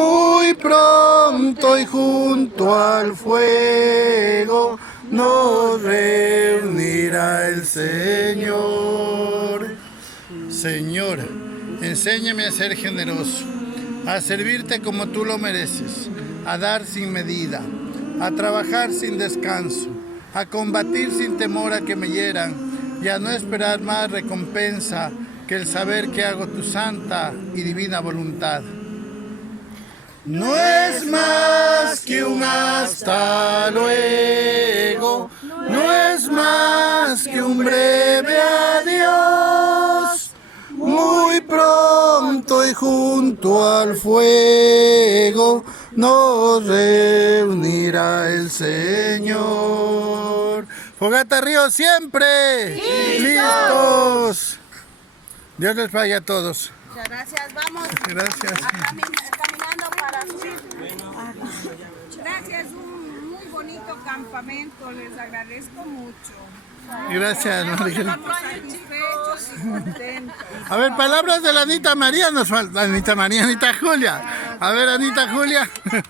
Muy pronto y junto al fuego nos reunirá el Señor. Señor, enséñame a ser generoso, a servirte como tú lo mereces, a dar sin medida, a trabajar sin descanso, a combatir sin temor a que me hieran y a no esperar más recompensa que el saber que hago tu santa y divina voluntad. No es más que un hasta luego, no es más que un breve adiós. Muy pronto y junto al fuego nos reunirá el Señor. Fogata Río siempre. ¡Listos! Dios les pague a todos. Muchas gracias, vamos. Gracias. Caminando para subir. Gracias, un muy bonito campamento, les agradezco mucho. Gracias, María. Satisfechos y contentos. A ver, palabras de la Anita María nos falta. Anita María, Anita Julia. A ver, Anita Julia. Ay,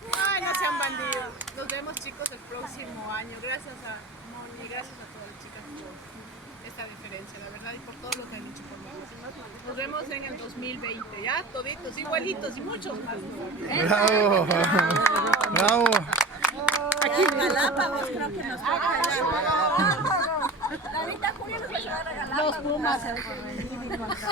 no sean bandidos. Nos vemos, chicos, el próximo año. Gracias a Moni, gracias a todas las chicas por esta diferencia, la verdad, y por todo lo que han hecho por nosotros. Nos vemos en el 2020, ¿ya? Toditos, igualitos y muchos más. Bravo. Bravo. Aquí en Galápagos creo que nos va a regalar. La Anita Julia nos va a regalar los Pumas.